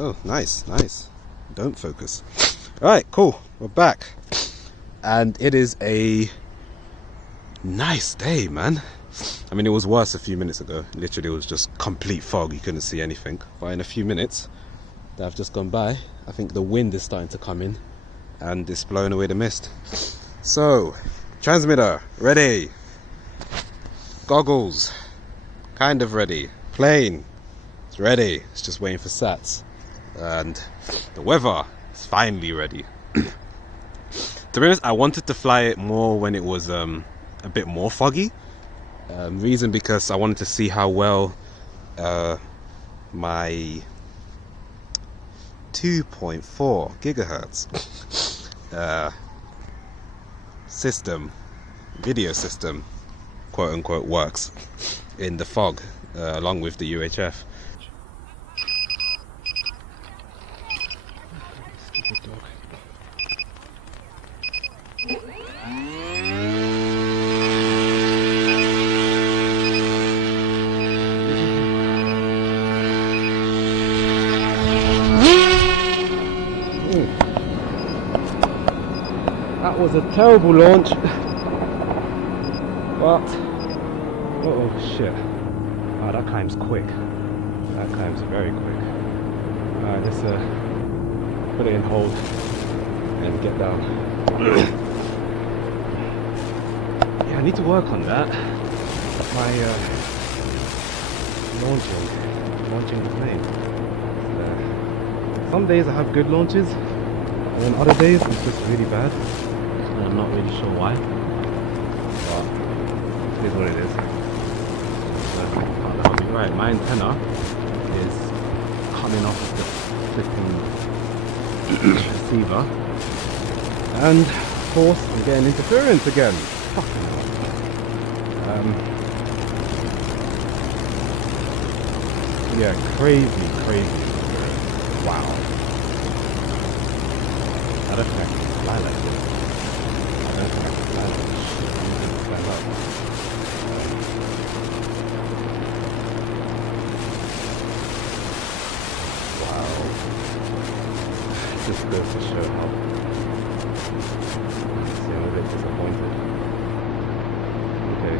Oh, nice, nice. Don't focus. Alright, cool. We're back. And it is a nice day, man. I mean, it was worse a few minutes ago. Literally, it was just complete fog. You couldn't see anything. But in a few minutes that have just gone by, I think the wind is starting to come in and it's blowing away the mist. So, transmitter, ready. Goggles, kind of ready. Plane, it's ready. It's just waiting for sats. And the weather is finally ready. To be honest, I wanted to fly it more when it was a bit more foggy. Reason because I wanted to see how well my 2.4 gigahertz video system, quote unquote, works in the fog along with the UHF. Stupid dog. That was a terrible launch, but oh shit! Oh, that climb's quick. That climb's very quick. Alright, let's put it in hold and get down. Yeah, I need to work on that. My launching the plane. Some days I have good launches, and then other days it's just really bad. And I'm not really sure why, but it is what it is. So, I'll be right. My antenna is coming off the flipping receiver, and of course I'm getting interference again. Fucking hell. Yeah, crazy. Wow. I don't think I can fly like this. Wow. Just goes to show how I'm a bit disappointed. Okay,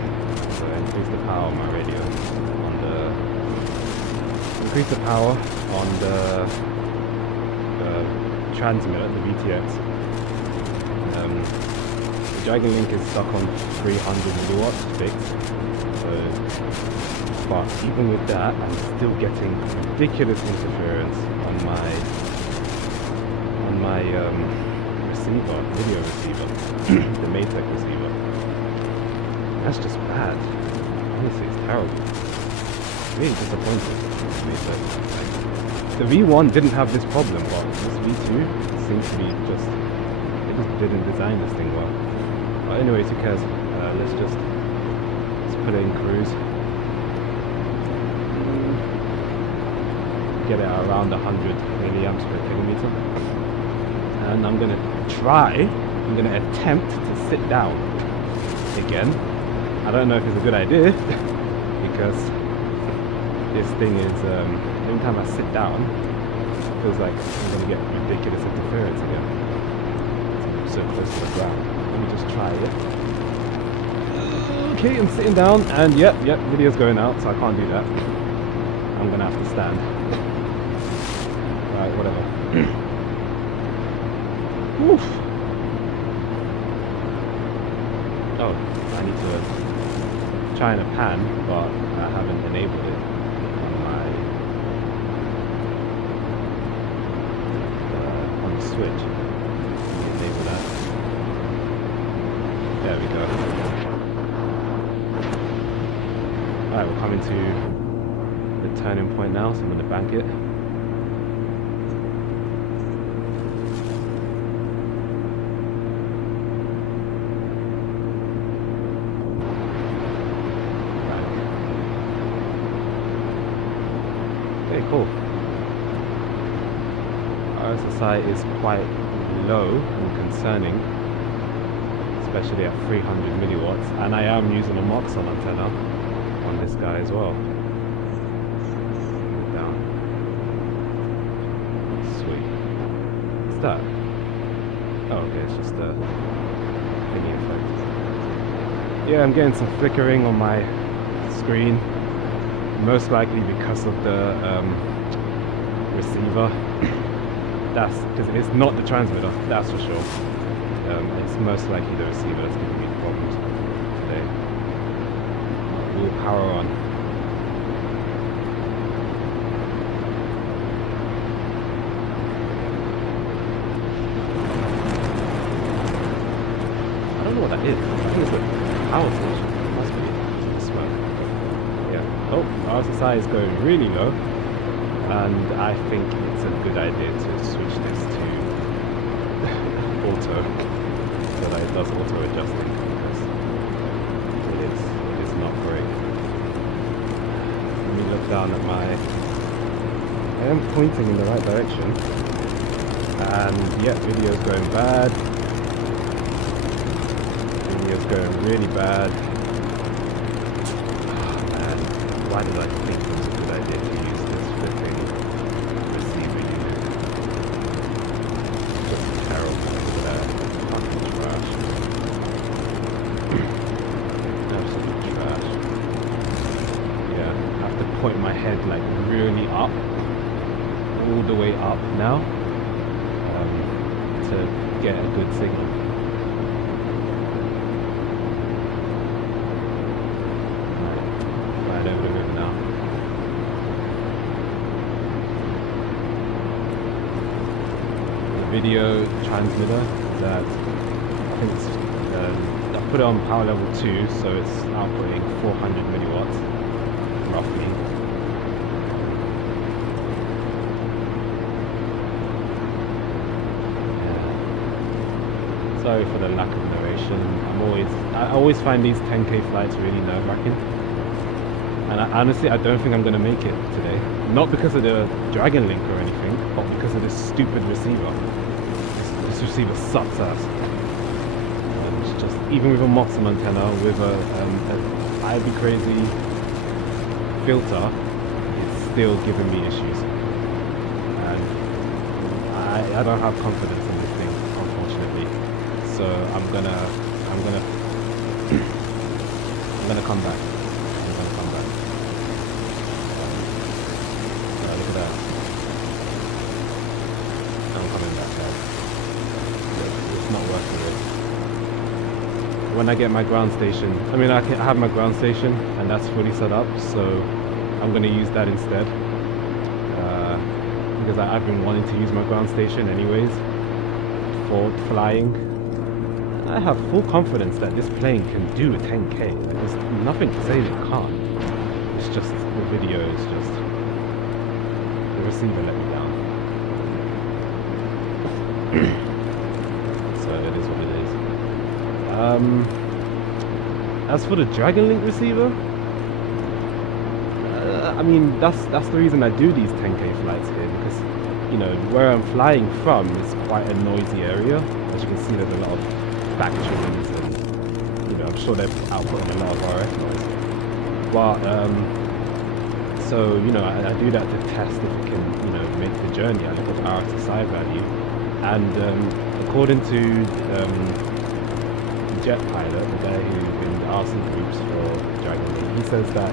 so increase the power on my radio increase the power on the transmitter, the VTX. The dragonlink is stuck on 300 milliwatts fixed, so, but even with that I'm still getting ridiculous interference on my receiver, video receiver, the Maytech receiver. That's just bad. Honestly, it's terrible. Really disappointing. The V1 didn't have this problem, but this V2 seems to be they just didn't design this thing well. But anyways, who cares? Let's put it in cruise. Get it around 100 milliamps per kilometer. And I'm gonna attempt to sit down again. I don't know if it's a good idea because this thing is, every time I sit down, it feels like I'm going to get ridiculous interference again. It's so close to the ground. Let me just try it. Okay, I'm sitting down, and yep, video's going out, so I can't do that. I'm going to have to stand. Alright, whatever. Oof. Oh, I need to try and pan, but I haven't enabled it. Switch. Enable that. There we go. Alright, we're coming to the turning point now, so I'm going to bank it. Right. Okay, cool. RSSI is quite low and concerning, especially at 300 milliwatts, and I am using a Moxon antenna on this guy as well. Down. What's that? Oh, okay, it's just a thingy effect. Yeah, I'm getting some flickering on my screen, most likely because of the receiver. That's because it's not the transmitter, that's for sure. It's most likely the receiver that's giving me the problems today. We'll power on. I don't know what that is. I think it's a power station. It must be smoke. Yeah. Oh, RSSI is going really low, and I think it's a good idea to switch this to auto, so that it does auto adjusting, because it is not great. Let me look down at my. I am pointing in the right direction, and yeah, video's going bad. Video's going really bad. Oh man, why did I think it was a good idea to use this flipping receiver unit? Just terrible. Look at that. Fucking trash. Absolute trash. Yeah, I have to point my head like really up, all the way up now, to get a good signal. Right over the river now. The video transmitter that I think it's, I put it on power level 2, so it's outputting 400 milliwatts roughly. Sorry for the lack of narration. I always find these 10K flights really nerve-wracking, and honestly I don't think I'm gonna make it today. Not because of the dragonlink or anything, but because of this stupid receiver. This receiver sucks ass. It's just, even with a Moxon antenna with a I'd be crazy filter, it's still giving me issues, and I don't have confidence in this thing, unfortunately. So I'm gonna come back. Look at that. I'm coming back, guys. It's not working yet. When I get my ground station, I have my ground station, and that's fully set up, so I'm gonna use that instead. Because I've been wanting to use my ground station anyways for flying. I have full confidence that this plane can do a 10K. There's nothing to say that it can't. It's just the video is just the receiver let me down. So it is what it is. As for the dragonlink receiver, I mean that's the reason I do these 10K flights here, because you know where I'm flying from is quite a noisy area. As you can see, there's a lot of factories, and you know I'm sure they're outputting a lot of RF noise. But so you know I do that to test if it can make the journey. I look at the RSSI value, and according to Jet Pilot, the guy who in the RC groups for dragonlink, he says that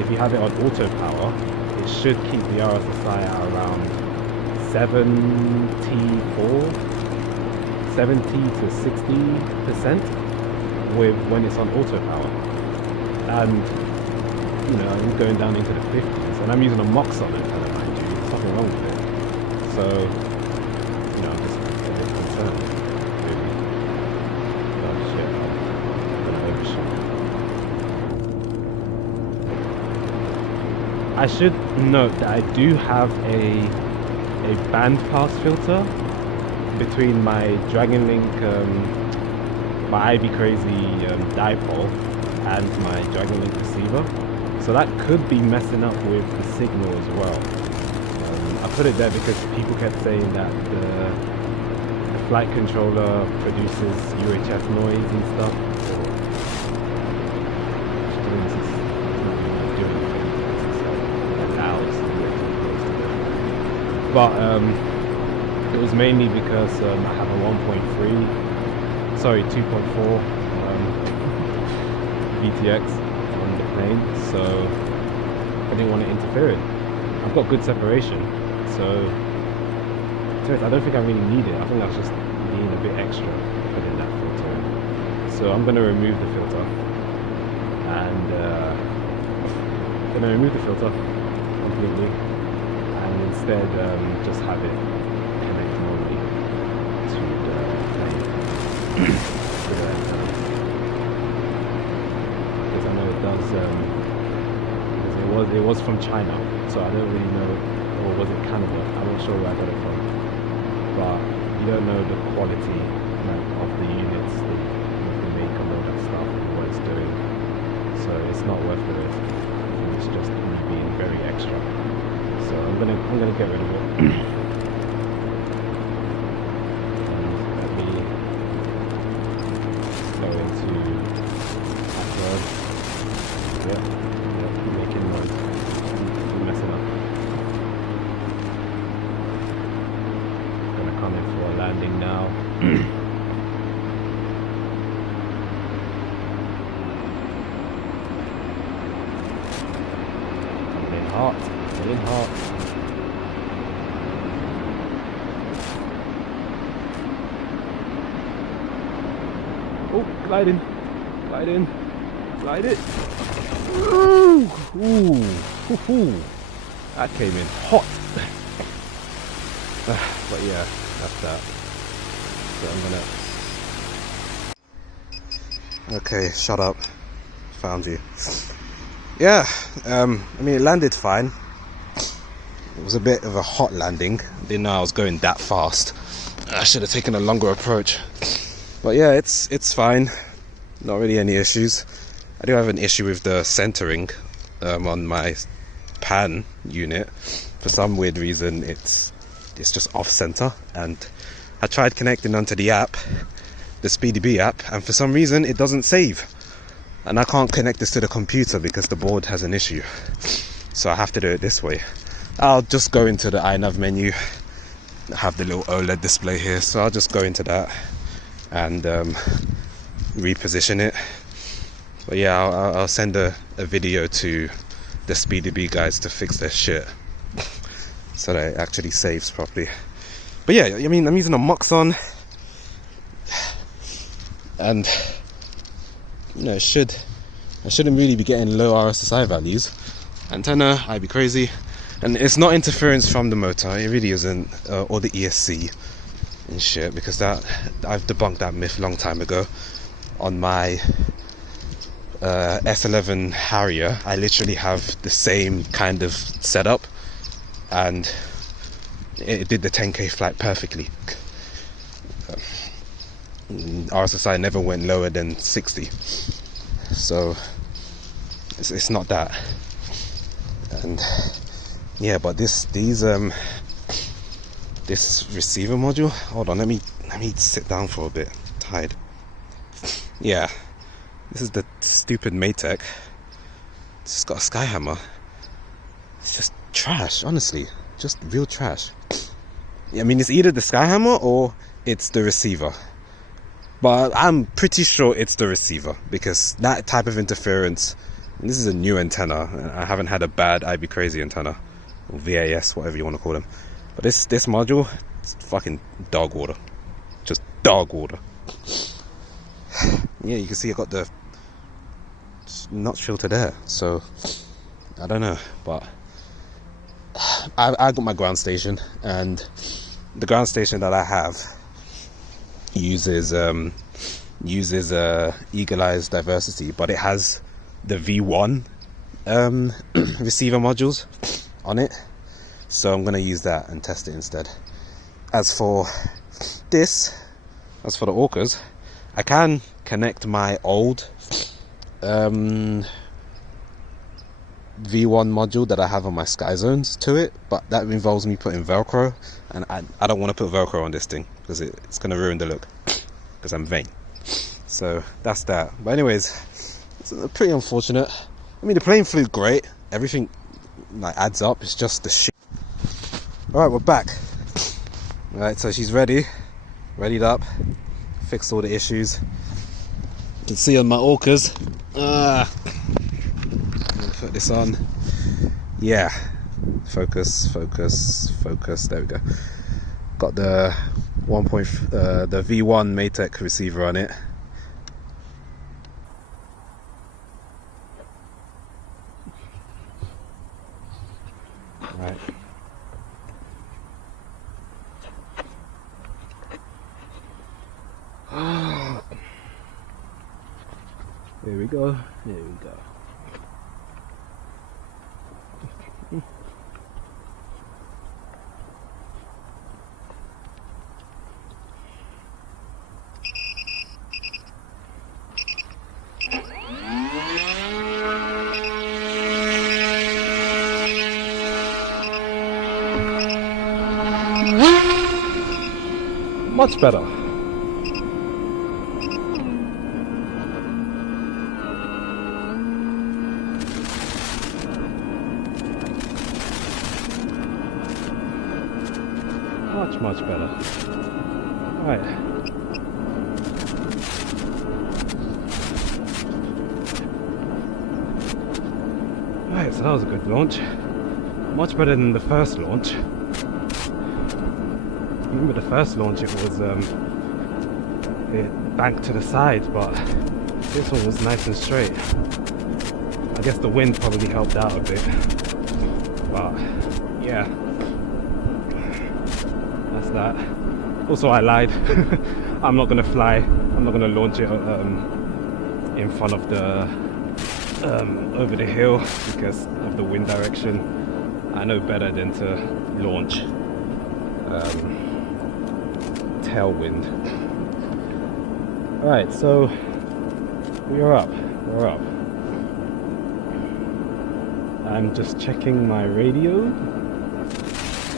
if you have it on auto power, it should keep the RSSI at around 70 to 60% with when it's on auto power, and you know I'm going down into the 50s, and I'm using a Moxon antenna, mind you. There's nothing wrong with it. So you know I'm just a bit concerned, really. Oh shit, I'm gonna overshoot. I should note that I do have a band pass filter between my dragonlink, my Ivy Crazy dipole, and my dragonlink receiver, so that could be messing up with the signal as well. I put it there because people kept saying that the flight controller produces UHF noise and stuff. But It was mainly because I have a 2.4 VTX on the plane, so I didn't want to interfere it. I've got good separation, so I don't think I really need it. I think that's just being a bit extra putting that filter in. So I'm going to remove the filter, and completely, and instead just have it connect normally to the plane. Because I know it does, because it was from China, so I don't really know, or was it Canada? I'm not sure where I got it from, but you don't know the quality of the units, the make and all that stuff, and what it's doing, so it's not worth the risk. It's just me being very extra, so I'm gonna get rid of it. And let me go into Adverb. Yep, making noise. I'm messing up. Gonna come in for a landing now. Hot, getting hot. Oh, glide in, glide it. Ooh, ooh, that came in hot. But yeah, that's that. So I'm gonna. Okay, shut up. Found you. Yeah, I mean, it landed fine. It was a bit of a hot landing. Didn't know I was going that fast. I should have taken a longer approach. But yeah, it's fine. Not really any issues. I do have an issue with the centering on my pan unit. For some weird reason, it's just off center. And I tried connecting onto the app, the SpeedyBee app, and for some reason it doesn't save. And I can't connect this to the computer because the board has an issue. So I have to do it this way. I'll just go into the iNav menu. I have the little OLED display here, so I'll just go into that and reposition it. But yeah, I'll send a video to the SpeedyBee guys to fix their shit so that it actually saves properly. But yeah, I mean, I'm using a Moxon, and you know, I shouldn't really be getting low RSSI values. Antenna, I'd be crazy. And it's not interference from the motor, it really isn't, or the ESC and shit, because that I've debunked that myth a long time ago. On my S11 Harrier, I literally have the same kind of setup, and it did the 10k flight perfectly. RSSI never went lower than 60, so it's not that. And yeah, but this receiver module, hold on, let me sit down for a bit. I'm tired. Yeah, this is the stupid Maytech. It's just got a Skyhammer. It's just trash, honestly, just real trash. I mean, it's either the Skyhammer or it's the receiver. But I'm pretty sure it's the receiver, because that type of interference, and this is a new antenna, I haven't had a bad I'd be crazy antenna, or VAS, whatever you want to call them. But this module, it's fucking dog water. Just dog water. Yeah, you can see I got the notch filter there, so I don't know, but I got my ground station, and the ground station that I have uses Eagle Eye's diversity, but it has the V1 receiver modules on it, so I'm gonna use that and test it instead. As for the Orcas, I can connect my old V1 module that I have on my Sky Zones to it, but that involves me putting Velcro, and I don't want to put Velcro on this thing because it's going to ruin the look, because I'm vain. So that's that. But anyways, it's pretty unfortunate. I mean, the plane flew great, everything like adds up, it's just the shit. Alright, we're back. Right, so she's readied up, fixed all the issues. You can see on my orcas. Put this on. Yeah, focus. There we go. Got the the V1 Matec receiver on it. Right. There we go. Much better. Much better. Right. Right, so that was a good launch. Much better than the first launch. Remember the first launch, it was it banked to the side, but this one was nice and straight. I guess the wind probably helped out a bit, but yeah, that's that. Also, I lied. I'm not gonna fly. I'm not gonna launch it in front of the over the hill because of the wind direction. I know better than to launch tailwind. Alright, so we're up. I'm just checking my radio.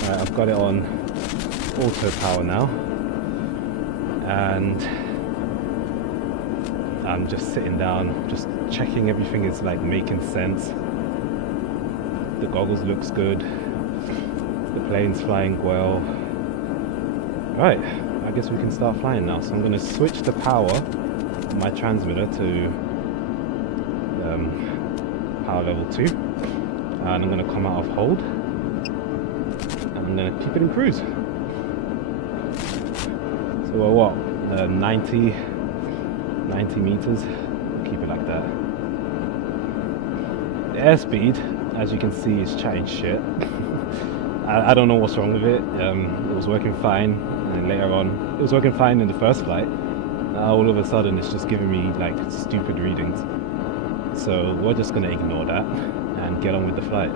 I've got it on auto power now, and I'm just sitting down, just checking everything is like making sense. The goggles looks good, the plane's flying well. Right, I guess we can start flying now. So I'm going to switch the power on my transmitter to power level 2, and I'm going to come out of hold and I'm going to keep it in cruise. So we're what, 90 meters, keep it like that. The airspeed, as you can see, is chatting shit. I don't know what's wrong with it. It was working fine, and later on it was working fine in the first flight. Now all of a sudden it's just giving me like stupid readings. So we're just gonna ignore that and get on with the flight.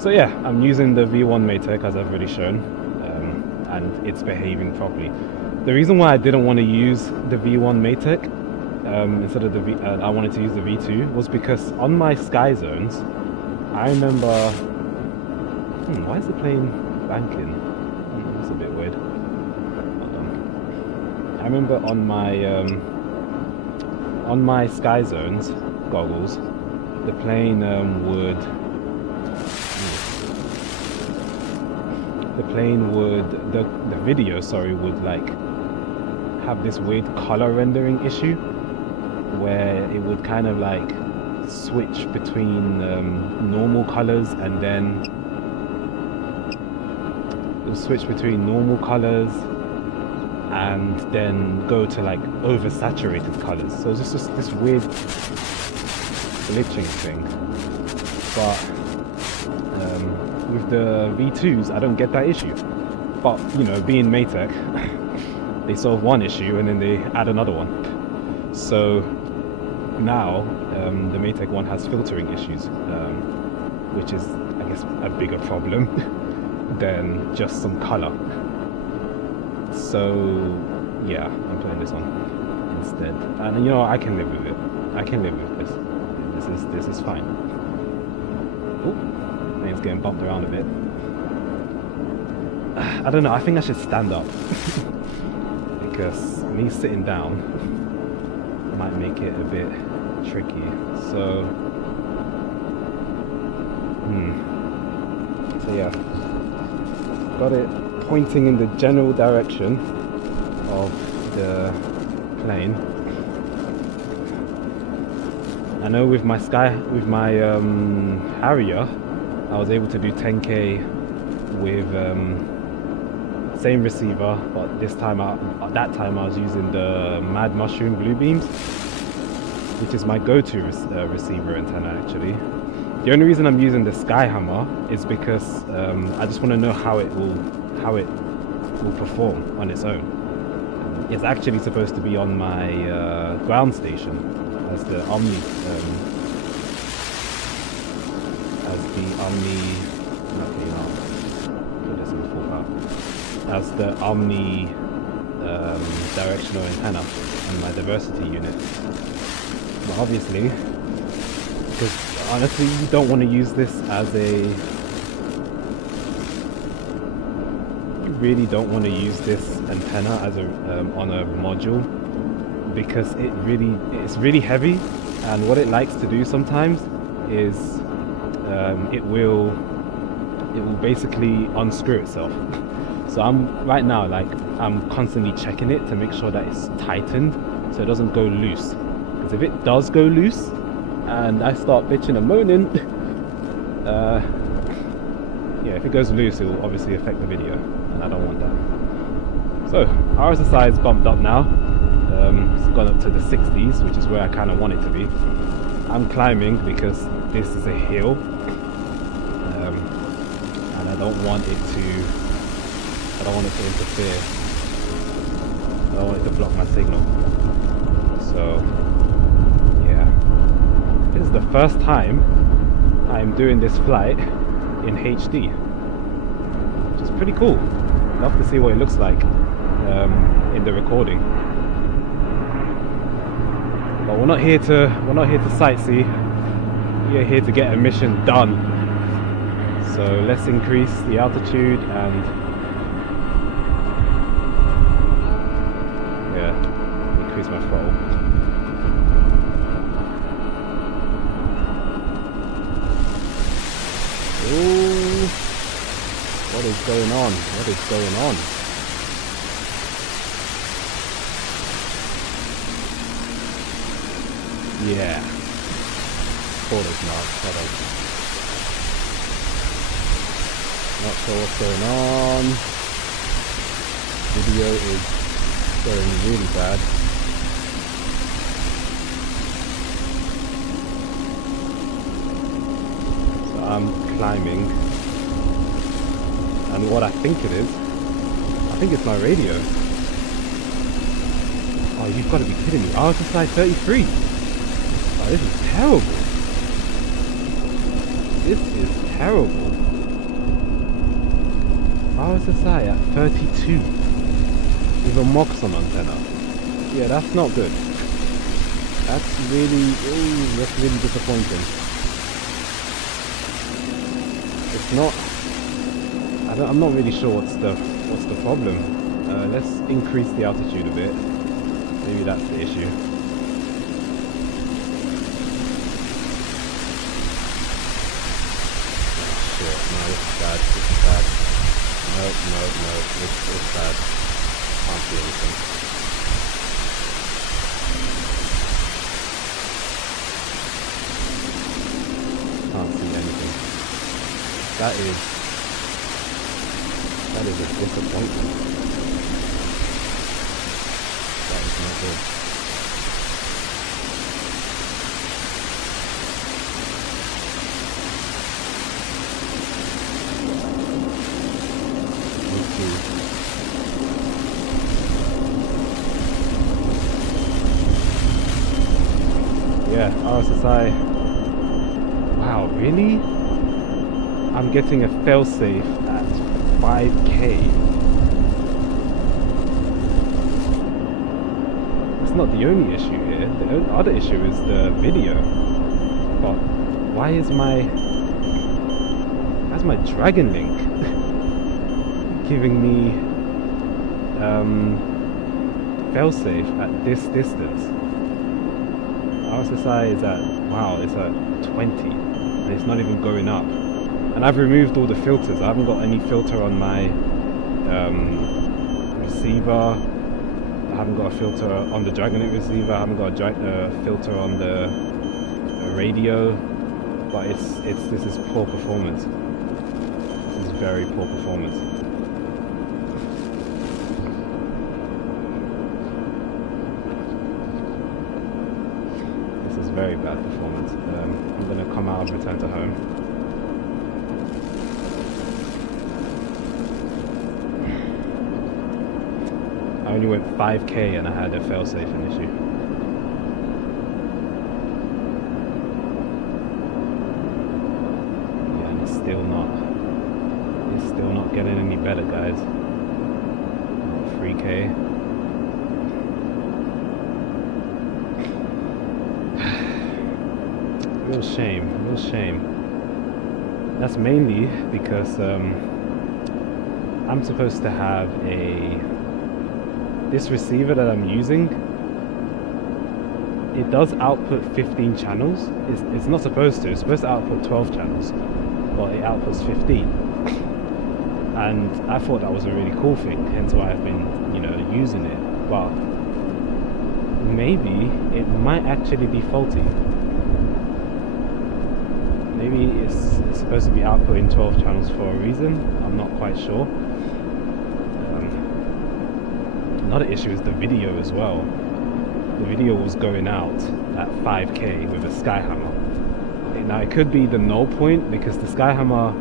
So yeah, I'm using the V1 Matec as I've already shown, and it's behaving properly. The reason why I didn't want to use the V1 Matec instead of the I wanted to use the V2 was because on my sky zones, I remember. Why is the plane banking? That's a bit weird. Hold on. I remember on my sky zones goggles, the plane the video would like have this weird color rendering issue where it would kind of like switch between normal colors and then go to like oversaturated colors. So it's just this weird glitching thing. But with the V2s, I don't get that issue. But you know, being Matec, they solve one issue and then they add another one. So now the Matec one has filtering issues, which is, I guess, a bigger problem than just some color. So yeah, I'm playing this one instead, and you know, I can live with it. I can live with this. This is fine. Oh, plane's getting bumped around a bit. I don't know, I think I should stand up because me sitting down might make it a bit tricky. So yeah. got it pointing in the general direction of the plane. I know with my Harrier, I was able to do 10K with same receiver, but this time at that time I was using the Mad Mushroom Blue Beams, which is my go-to receiver antenna actually. The only reason I'm using the Skyhammer is because I just want to know how it will perform on its own. It's actually supposed to be on my ground station as the Omni as the Omni directional antenna on my diversity unit. But obviously, because honestly you don't want to use this as you really don't want to use this antenna as on a module, because it's really heavy, and what it likes to do sometimes is it will basically unscrew itself. So right now I'm constantly checking it to make sure that it's tightened so it doesn't go loose, because if it does go loose and I start bitching and moaning, yeah, if it goes loose it will obviously affect the video, and I don't want that. So RSSI is bumped up now. It's gone up to the 60s, which is where I kind of want it to be. I'm climbing because this is a hill, and I don't want it to interfere. I don't want it to block my signal. So yeah, this is the first time I'm doing this flight in HD, which is pretty cool. Love to see what it looks like in the recording. But we're not here to sightsee. We're here to get a mission done. So let's increase the altitude and increase my throttle. Ooh, what is going on? What is going on? Yeah. Hold it now. Hold on. Not sure what's going on. Video is going really bad. So I'm climbing, and what I think it is, I think it's my radio. Oh, you've got to be kidding me. RSSI 33. Oh, this is terrible. This is terrible. RSSI at 32 with a Moxon antenna. Yeah, that's not good. That's really disappointing. It's not. I'm not really sure what's the problem. Let's increase the altitude a bit. Maybe that's the issue. No, this is bad. This is bad. No. This is bad. Can't see anything. Can't see anything. That is a disappointment. That is not good. Yeah, RSSI. Wow, really? I'm getting a failsafe at 5K. It's not the only issue here. The other issue is the video. But why is my dragonlink giving me failsafe at this distance? RSSI is at, wow, it's at 20, and it's not even going up. And I've removed all the filters. I haven't got any filter on my receiver. I haven't got a filter on the dragonlink receiver. I haven't got a filter on the radio. But this is poor performance. This is very poor performance. This is very bad performance. I'm gonna come out and return to home. I only went 5k and I had a failsafe an issue. Yeah, and it's still not getting any better, guys. 3k. Real shame. That's mainly because I'm supposed to have this receiver that I'm using. It does output 15 channels. It's not supposed to. It's supposed to output 12 channels, but it outputs 15. And I thought that was a really cool thing, hence why I've been, using it. But maybe it might actually be faulty. Maybe it's supposed to be outputting 12 channels for a reason. I'm not quite sure. Another issue is the video as well. The video was going out at 5k with a Skyhammer. Now it could be the null point, because the Skyhammer,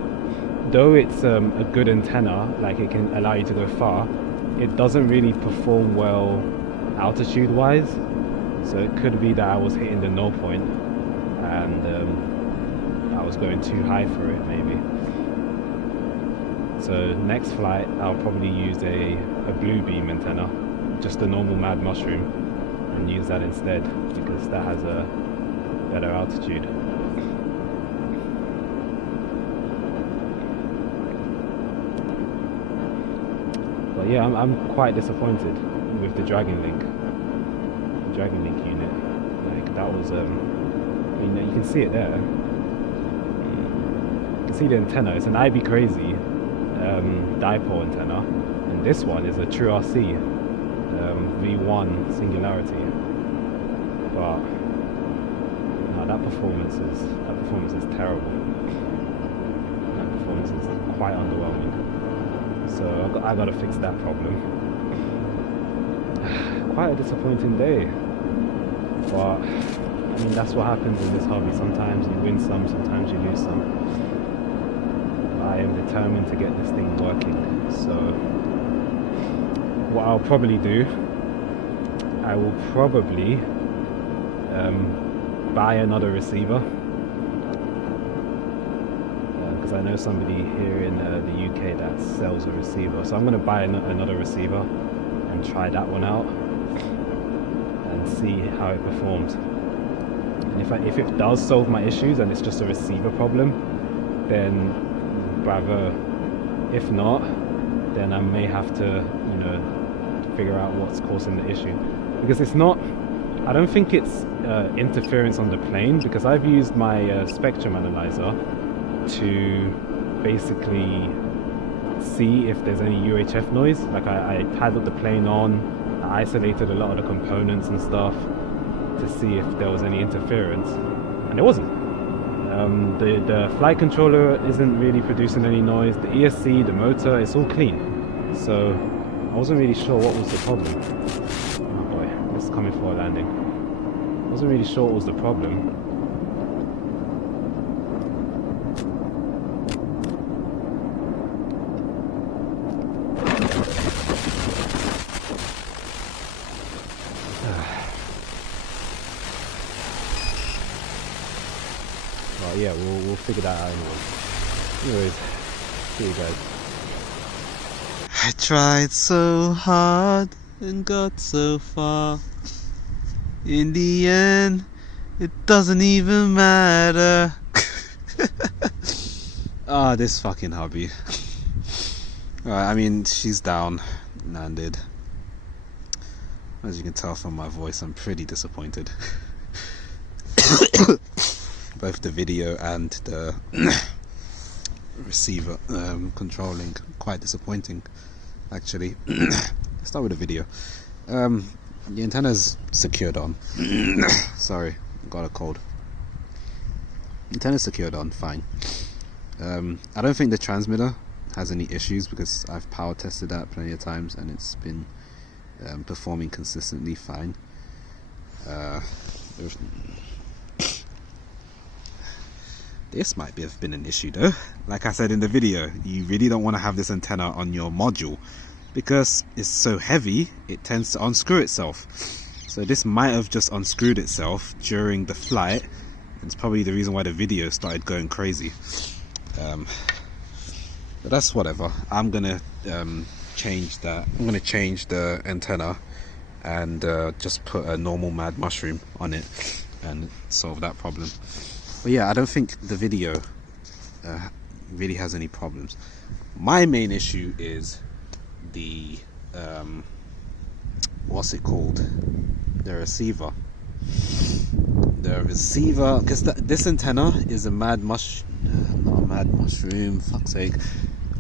though it's a good antenna, like it can allow you to go far, it doesn't really perform well altitude wise. So it could be that I was hitting the null point and I was going too high for it, maybe. So next flight I'll probably use a blue beam antenna, just a normal mad mushroom, and use that instead, because that has a better altitude. But yeah, I'm quite disappointed with the dragonlink unit. Like, that was you can see it there. You can see the antenna. It's an IB Crazy dipole antenna, and this one is a true RC V1 singularity. But no, that performance is terrible. That performance is quite underwhelming. So I got to fix that problem. Quite a disappointing day, but I mean, that's what happens in this hobby. Sometimes you win some, sometimes you lose some. I am determined to get this thing working. So what I'll probably do, I will probably buy another receiver, because I know somebody here in the UK that sells a receiver. So I'm going to buy another receiver and try that one out and see how it performs. And if it does solve my issues and it's just a receiver problem, then bravo. If not, then I may have to, figure out what's causing the issue. Because it's not, I don't think it's interference on the plane, because I've used my spectrum analyzer to basically see if there's any UHF noise. Like I paddled the plane on, I isolated a lot of the components and stuff to see if there was any interference, and there wasn't. The flight controller isn't really producing any noise. The ESC, the motor, it's all clean. So I wasn't really sure what was the problem. Oh boy, this is coming for a landing. I wasn't really sure what was the problem. Well, yeah, we'll figure that out anyway. Anyways, see you guys. I tried so hard and got so far. In the end, it doesn't even matter. Ah, this fucking hobby. Alright, I mean, she's down, landed. As you can tell from my voice, I'm pretty disappointed. Both the video and the receiver controlling. Quite disappointing, actually. Let's start with the video. The antenna's secured on. Sorry, got a cold. Antenna's secured on, fine. I don't think the transmitter has any issues because I've power tested that plenty of times and it's been performing consistently fine. This might have been an issue though. Like I said in the video, you really don't want to have this antenna on your module because it's so heavy it tends to unscrew itself. So this might have just unscrewed itself during the flight. It's probably the reason why the video started going crazy. But that's whatever. I'm gonna change that. I'm gonna change the antenna and just put a normal mad mushroom on it and solve that problem. But yeah, I don't think the video really has any problems. My main issue is the what's it called? The receiver. The receiver, because this antenna is a not a mad mushroom, fuck's sake.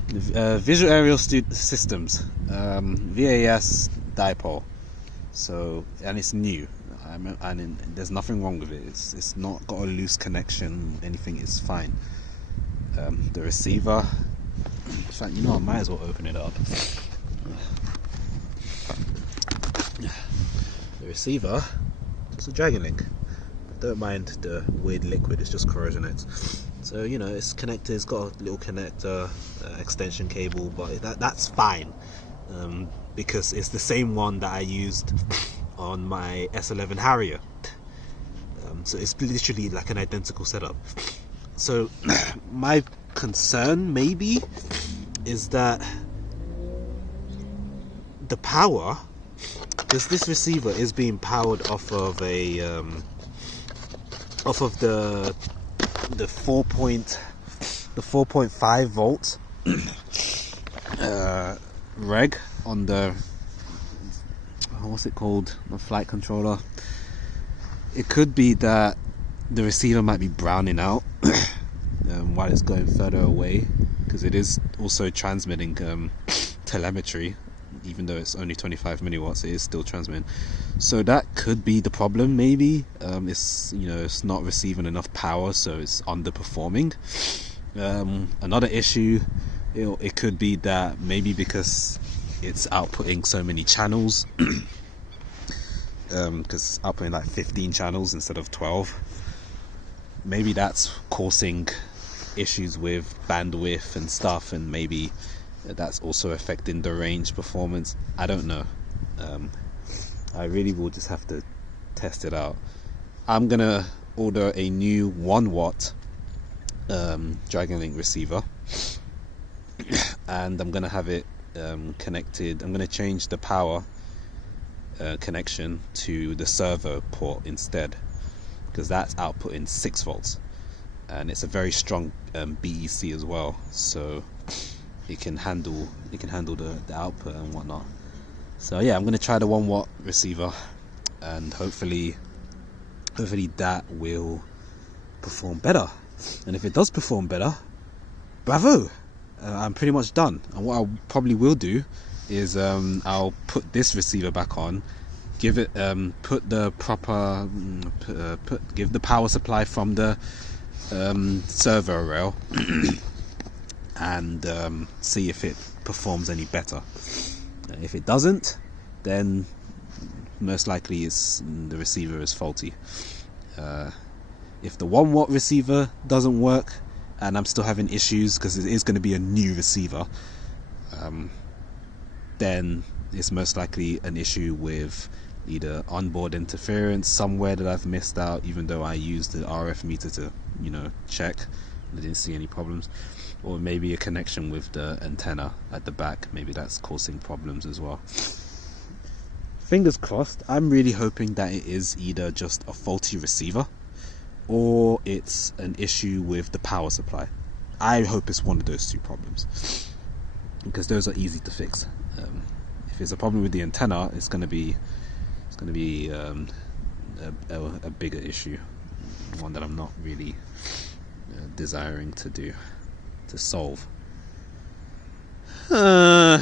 Visual Aerial Systems, VAS dipole. So, and it's new. And there's nothing wrong with it. It's not got a loose connection. Anything is fine. The receiver. In fact, I might as well open it up. The receiver. It's a dragonlink. Don't mind the weird liquid. It's just corrosion X. So it's connected. It's got a little connector, extension cable, but that's fine. Because it's the same one that I used on my S11 Harrier, so it's literally like an identical setup. So my concern maybe is that the power, because this receiver is being powered off of the 4.5 volt reg on the what's it called, the flight controller. It could be that the receiver might be browning out while it's going further away, because it is also transmitting telemetry. Even though it's only 25 milliwatts, it is still transmitting. So that could be the problem. Maybe it's not receiving enough power, so it's underperforming. Another issue, it could be that maybe because it's outputting so many channels, because outputting like 15 channels instead of 12, maybe that's causing issues with bandwidth and stuff, and maybe that's also affecting the range performance. I don't know. I really will just have to test it out. I'm gonna order a new 1 watt dragonlink receiver, and I'm gonna have it connected. I'm going to change the power connection to the servo port instead, because that's outputting 6 volts and it's a very strong BEC as well, so it can handle the output and whatnot. So yeah, I'm going to try the 1 watt receiver, and hopefully that will perform better. And if it does perform better, bravo! I'm pretty much done. And what I probably will do is I'll put this receiver back on, give it put the proper give the power supply from the servo rail and see if it performs any better. If it doesn't, then most likely the receiver is faulty. If the 1 watt receiver doesn't work and I'm still having issues, because it is going to be a new receiver, then it's most likely an issue with either onboard interference somewhere that I've missed out, even though I used the RF meter to check. I didn't see any problems. Or maybe a connection with the antenna at the back, maybe that's causing problems as well. Fingers crossed. I'm really hoping that it is either just a faulty receiver or it's an issue with the power supply. I hope it's one of those two problems, because those are easy to fix. If it's a problem with the antenna, it's going to be a bigger issue, one that I'm not really desiring to to solve. Oh,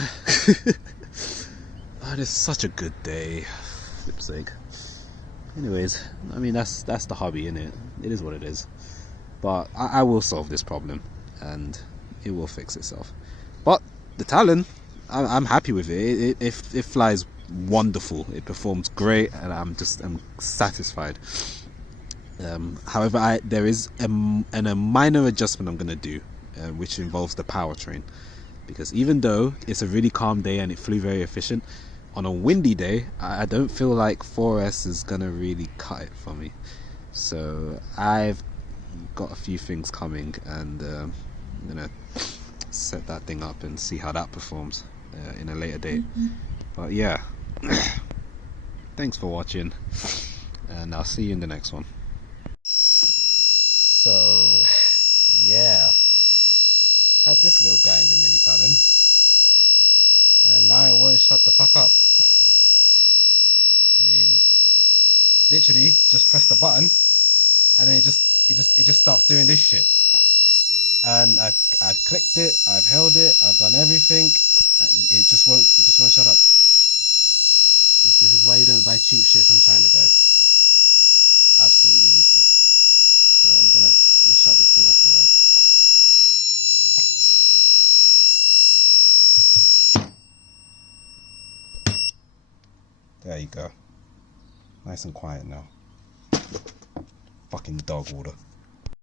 it's such a good day. Flip's sake. Anyways, I mean that's the hobby, innit? It is what it is. But I will solve this problem, and it will fix itself. But the Talon, I'm happy with it. It flies wonderful. It performs great, and I'm satisfied. However, there is a minor adjustment I'm gonna do, which involves the powertrain, because even though it's a really calm day and it flew very efficient, on a windy day, I don't feel like 4S is gonna really cut it for me. So I've got a few things coming, and I'm gonna set that thing up and see how that performs in a later date. But yeah, thanks for watching, and I'll see you in the next one. So yeah, had this little guy in the mini Talon, and now it won't shut the fuck up. I mean, literally just press the button and then it just starts doing this shit. And I've clicked it, I've held it, I've done everything, it just won't shut up. This is why you don't buy cheap shit from China, guys. Just absolutely useless. So I'm gonna shut this thing up, alright. There you go. Nice and quiet now. Fucking dog water.